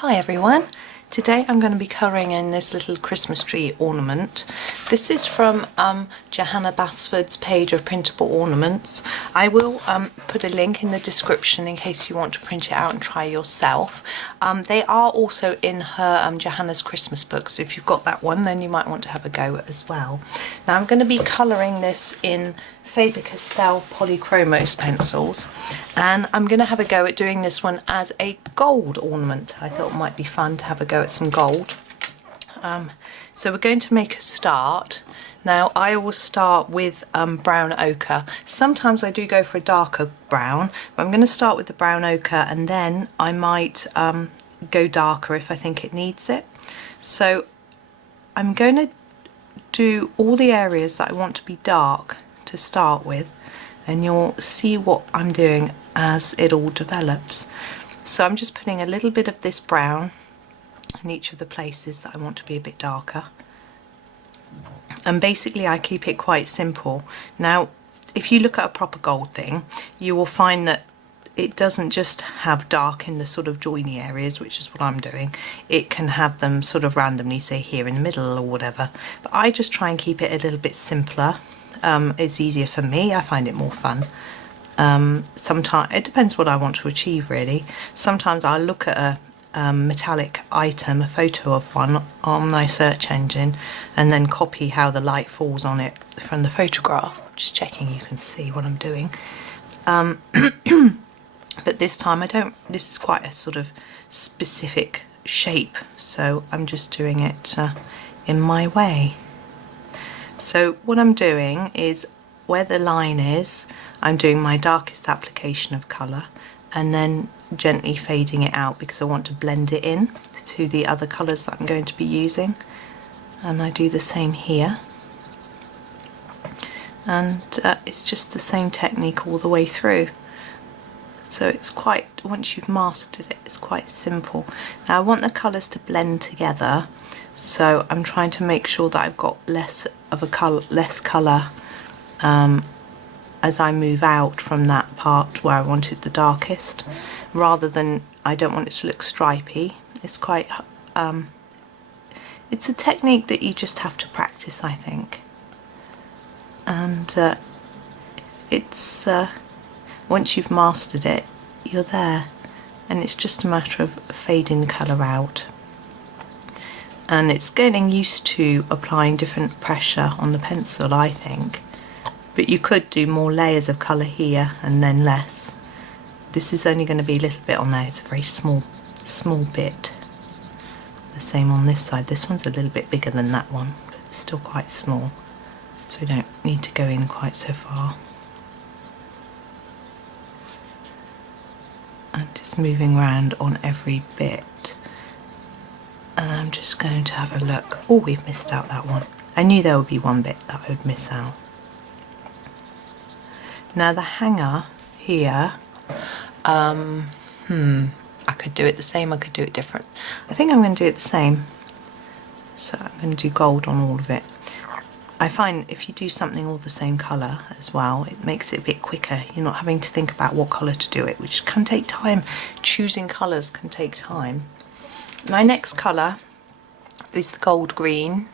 Hi everyone, today I'm going to be colouring in this little Christmas tree ornament. This is from Johanna Basford's page of printable ornaments. I will put a link in the description in case you want to print it out and try yourself. They are also in her Johanna's Christmas book, so if you've got that one then you might want to have a go as well. Now I'm going to be colouring this in Faber Castell Polychromos Pencils, and I'm going to have a go at doing this one as a gold ornament. I thought it might be fun to have a go at some gold. So we're going to make a start. Now I always start with brown ochre. Sometimes I do go for a darker brown, but I'm going to start with the brown ochre and then I might go darker if I think it needs it. So I'm going to do all the areas that I want to be dark to start with, and you'll see what I'm doing as it all develops. So I'm just putting a little bit of this brown in each of the places that I want to be a bit darker, and basically I keep it quite simple. Now if you look at a proper gold thing, you will find that it doesn't just have dark in the sort of joiny areas, which is what I'm doing. It can have them sort of randomly, say here in the middle or whatever, but I just try and keep it a little bit simpler. It's easier for me, I find it more fun. Sometimes it depends what I want to achieve really. Sometimes I look at a metallic item, a photo of one on my search engine, and then copy how the light falls on it from the photograph. Just checking you can see what I'm doing. But this time I don't, this is quite a sort of specific shape, so I'm just doing it in my way. So what I'm doing is, where the line is, I'm doing my darkest application of colour and then gently fading it out because I want to blend it in to the other colours that I'm going to be using. And I do the same here. And it's just the same technique all the way through. So it's quite, once you've mastered it, it's quite simple. Now I want the colours to blend together, so I'm trying to make sure that I've got less colour as I move out from that part where I want it the darkest, rather than, I don't want it to look stripy. It's quite, it's a technique that you just have to practice, I think. And it's, once you've mastered it, you're there, and it's just a matter of fading the colour out. And it's getting used to applying different pressure on the pencil, I think. But you could do more layers of colour here and then less. This is only going to be a little bit on there, it's a very small bit. The same on this side. This one's a little bit bigger than that one, but it's still quite small, so we don't need to go in quite so far. And just moving around on every bit. And I'm just going to have a look. Oh, we've missed out that one. I knew there would be one bit that I would miss out. Now the hanger here, I could do it the same, I could do it different. I think I'm going to do it the same. So I'm going to do gold on all of it. I find if you do something all the same colour as well, it makes it a bit quicker. You're not having to think about what colour to do it, which can take time. Choosing colours can take time. My next colour is the gold green.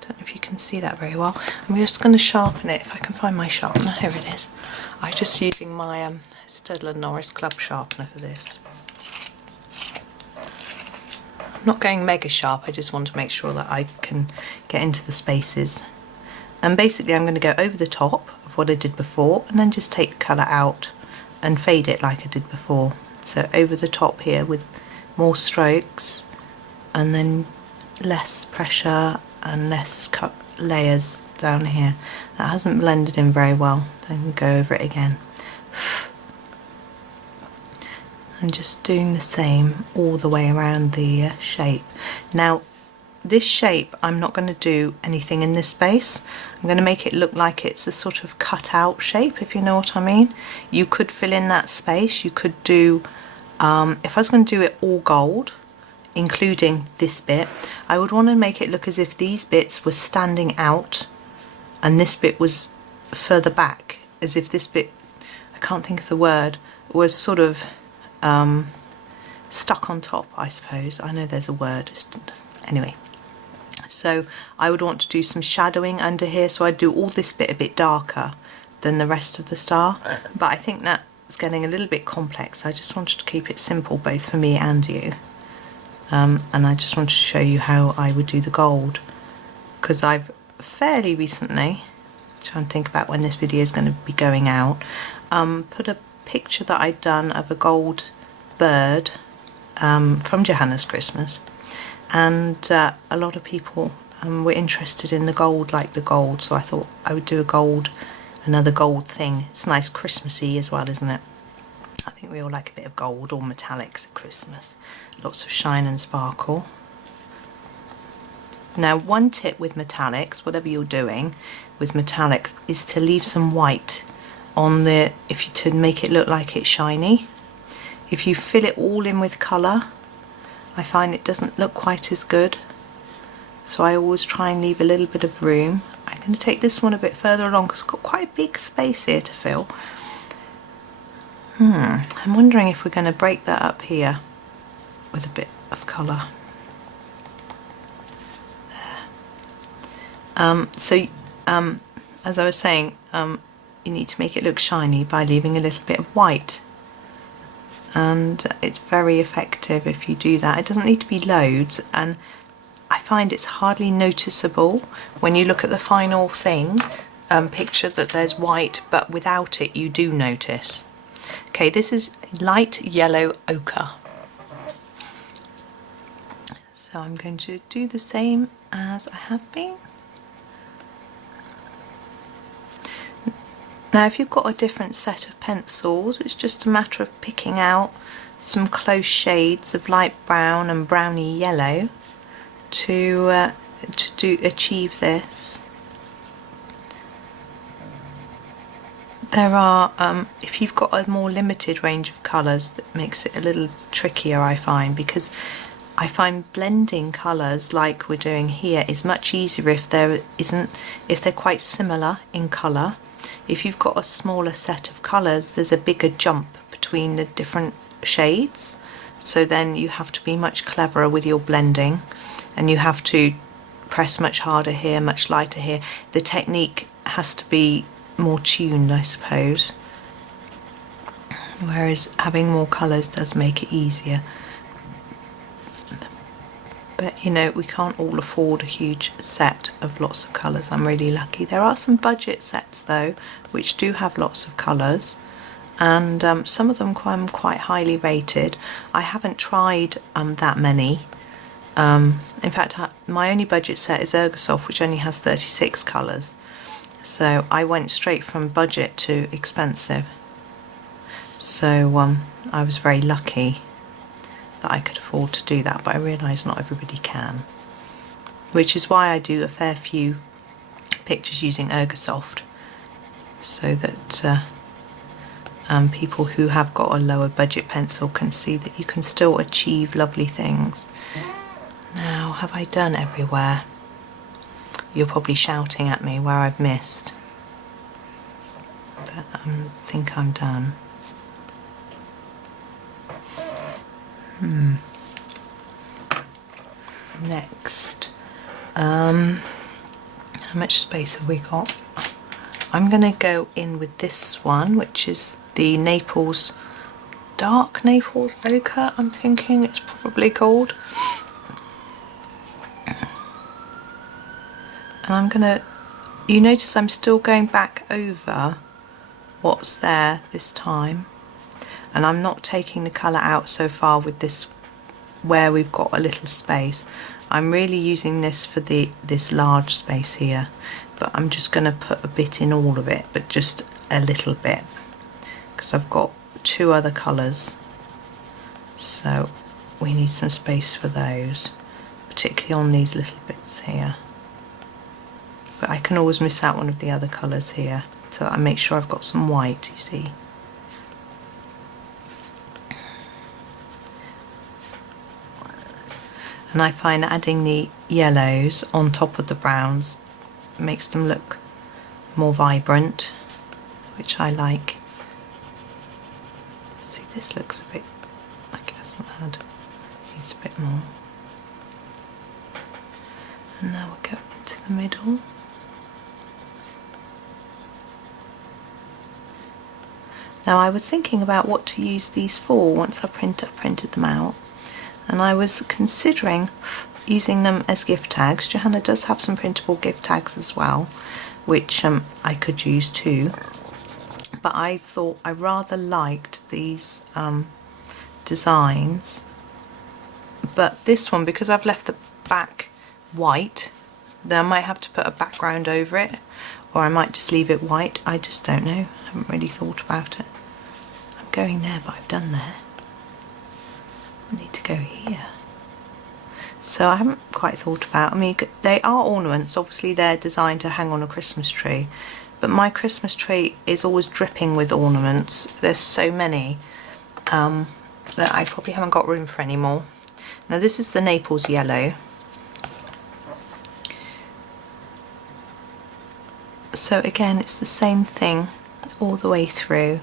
Don't know if you can see that very well. I'm just going to sharpen it, if I can find my sharpener. Here it is. I'm just using my Staedtler Noris club sharpener for this. I'm not going mega sharp, I just want to make sure that I can get into the spaces. And basically I'm going to go over the top of what I did before and then just take the colour out and fade it like I did before. So over the top here with more strokes and then less pressure and less layers down here. That hasn't blended in very well. Then go over it again. And just doing the same all the way around the shape. Now this shape, I'm not going to do anything in this space. I'm going to make it look like it's a sort of cut out shape, if you know what I mean. You could fill in that space. You could do, if I was going to do it all gold, including this bit, I would want to make it look as if these bits were standing out and this bit was further back, as if this bit, I can't think of the word, was sort of stuck on top, I suppose. I know there's a word. Anyway, so I would want to do some shadowing under here, so I'd do all this bit a bit darker than the rest of the star, but I think that's getting a little bit complex. I just wanted to keep it simple both for me and you, and I just wanted to show you how I would do the gold, because I've fairly recently, trying to think about when this video is going to be going out, put a picture that I'd done of a gold bird from Johanna's Christmas, and a lot of people were interested in the gold, like the gold, so I thought I would do another gold thing. It's nice Christmassy as well, isn't it? I think we all like a bit of gold or metallics at Christmas. Lots of shine and sparkle. Now, one tip with metallics, whatever you're doing with metallics, is to leave some white on the, to make it look like it's shiny. If you fill it all in with colour, I find it doesn't look quite as good. So I always try and leave a little bit of room. I'm going to take this one a bit further along because I've got quite a big space here to fill. I'm wondering if we're going to break that up here with a bit of colour. There. As I was saying, you need to make it look shiny by leaving a little bit of white. And it's very effective if you do that. It doesn't need to be loads, and I find it's hardly noticeable when you look at the final thing, picture that there's white, but without it you do notice. Okay, this is light yellow ochre. So I'm going to do the same as I have been. Now if you've got a different set of pencils, it's just a matter of picking out some close shades of light brown and browny yellow to achieve this. There are, if you've got a more limited range of colours, that makes it a little trickier, I find, because I find blending colours like we're doing here is much easier if they're quite similar in colour. If you've got a smaller set of colours, there's a bigger jump between the different shades, so then you have to be much cleverer with your blending, and you have to press much harder here, much lighter here. The technique has to be more tuned, I suppose, whereas having more colours does make it easier. But you know, we can't all afford a huge set of lots of colours. I'm really lucky. There are some budget sets though which do have lots of colours, and some of them quite highly rated. I haven't tried that many. In fact, my only budget set is Ergosoft, which only has 36 colours. So I went straight from budget to expensive. So I was very lucky that I could afford to do that, but I realise not everybody can. Which is why I do a fair few pictures using Ergosoft, so that people who have got a lower budget pencil can see that you can still achieve lovely things. Now, have I done everywhere? You're probably shouting at me where I've missed, but I think I'm done. Next, how much space have we got? I'm going to go in with this one, which is the dark Naples Ochre, I'm thinking it's probably called. And I'm gonna, you notice I'm still going back over what's there this time, and I'm not taking the colour out so far with this where we've got a little space. I'm really using this for this large space here, but I'm just going to put a bit in all of it, but just a little bit, because I've got two other colours, so we need some space for those, particularly on these little bits here. But I can always miss out one of the other colours here, so that I make sure I've got some white, you see. And I find adding the yellows on top of the browns makes them look more vibrant, which I like. See, this looks a bit, I guess, add. Needs a bit more. And now we'll go into the middle. Now I was thinking about what to use these for once I printed them out, and I was considering using them as gift tags. Johanna does have some printable gift tags as well, which I could use too, but I thought I rather liked these designs. But this one, because I've left the back white, then I might have to put a background over it, or I might just leave it white. I just don't know. I haven't really thought about it. I'm going there, but I've done there. I need to go here. So I haven't quite thought about, I mean, they are ornaments. Obviously they're designed to hang on a Christmas tree, but my Christmas tree is always dripping with ornaments. There's so many that I probably haven't got room for any more. Now this is the Naples Yellow. So again, it's the same thing all the way through.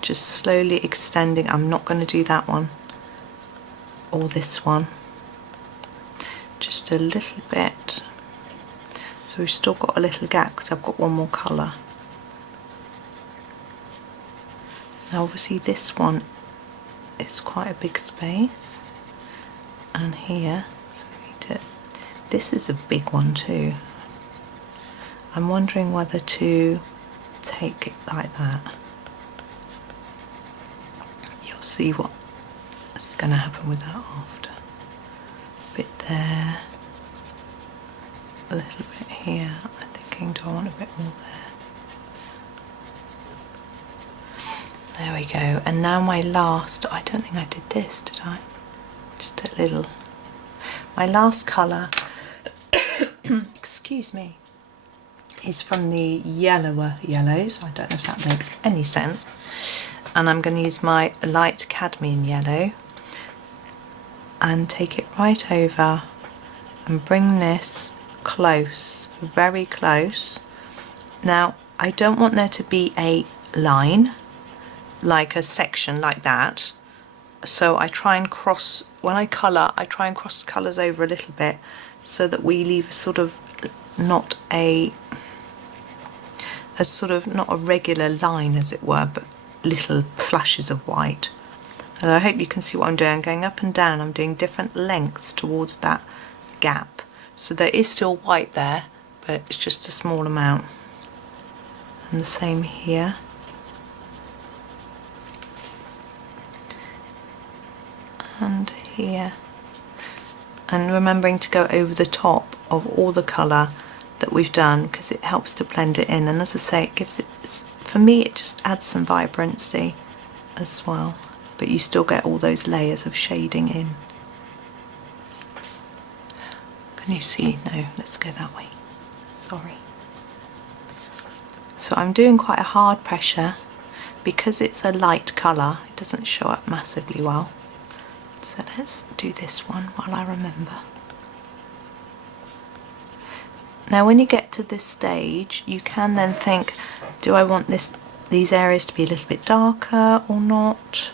Just slowly extending. I'm not going to do that one or this one. Just a little bit. So we've still got a little gap because I've got one more colour. Now obviously this one is quite a big space. And here, so we need to, this is a big one too. I'm wondering whether to take it like that. You'll see what's going to happen with that after. A bit there, a little bit here. I'm thinking, do I want a bit more there? There we go. And now my last, I don't think I did this, did I? Just a little. My last colour, excuse me, is from the yellower yellows. I don't know if that makes any sense. And I'm going to use my light cadmium yellow and take it right over and bring this close, very close. Now I don't want there to be a line, like a section like that, so I try and cross, when I colour, I try and cross the colours over a little bit so that we leave sort of not a regular line, as it were, but little flashes of white. And I hope you can see what I'm doing. I'm going up and down. I'm doing different lengths towards that gap. So there is still white there, but it's just a small amount. And the same here. And here. And remembering to go over the top of all the colour that we've done, because it helps to blend it in, and as I say, it gives it, for me it just adds some vibrancy as well, but you still get all those layers of shading in. Can you see? No, let's go that way, sorry. So I'm doing quite a hard pressure because it's a light colour, it doesn't show up massively well. So let's do this one while I remember. Now when you get to this stage, you can then think, do I want these areas to be a little bit darker or not?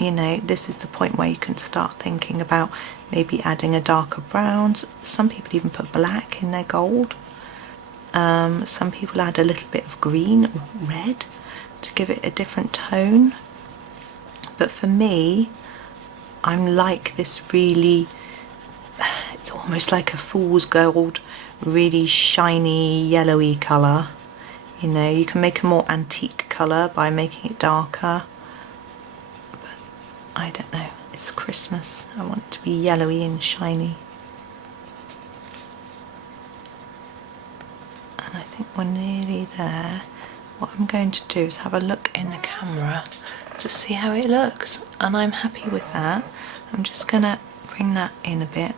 You know, this is the point where you can start thinking about maybe adding a darker brown. Some people even put black in their gold. Some people add a little bit of green or red to give it a different tone. But for me, I'm like this really, it's almost like a fool's gold, really shiny yellowy colour. You know, you can make a more antique colour by making it darker, but I don't know, it's Christmas, I want it to be yellowy and shiny. And I think we're nearly there. What I'm going to do is have a look in the camera to see how it looks, and I'm happy with that. I'm just going to bring that in a bit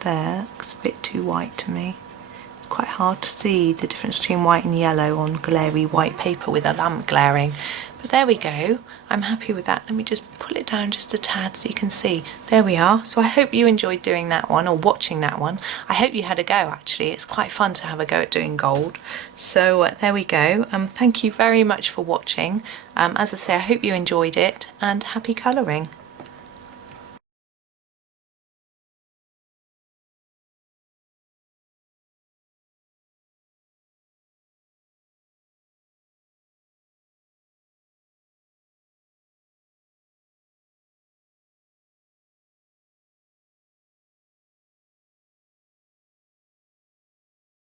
there, looks a bit too white to me. quite hard to see the difference between white and yellow on glary white paper with a lamp glaring. But there we go, I'm happy with that. Let me just pull it down just a tad so you can see. There we are. So I hope you enjoyed doing that one or watching that one. I hope you had a go actually. It's quite fun to have a go at doing gold. So there we go. Thank you very much for watching. As I say, I hope you enjoyed it and happy colouring.